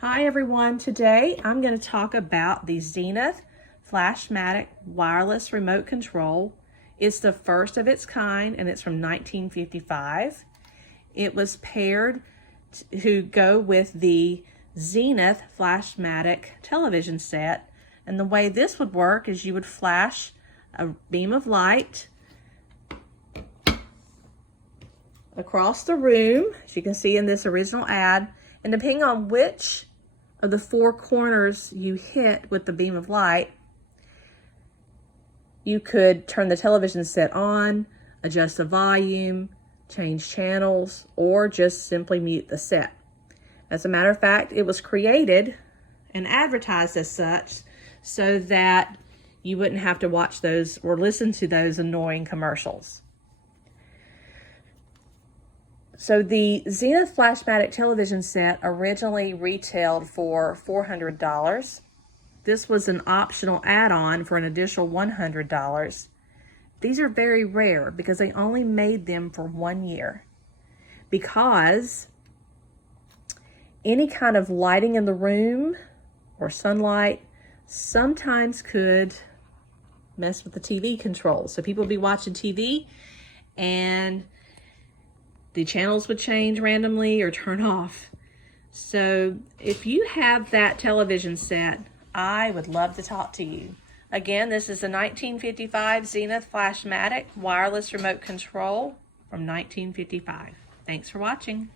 Hi everyone, today I'm going to talk about the Zenith Flash-Matic wireless remote control. It's the first of its kind and it's from 1955. It was paired to go with the Zenith Flash-Matic television set, and the way this would work is you would flash a beam of light across the room, as you can see in this original ad, and depending on which of the four corners you hit with the beam of light, you could turn the television set on, adjust the volume, change channels, or just simply mute the set. As a matter of fact, it was created and advertised as such so that you wouldn't have to watch those or listen to those annoying commercials. So the Zenith Flash-Matic television set originally retailed for $400. This was an optional add-on for an additional $100. These are very rare because they only made them for 1 year. Because any kind of lighting in the room or sunlight sometimes could mess with the TV controls. So people would be watching TV and the channels would change randomly or turn off. So if you have that television set, I would love to talk to you. Again, this is the 1955 Zenith Flash-Matic wireless remote control from 1955. Thanks for watching.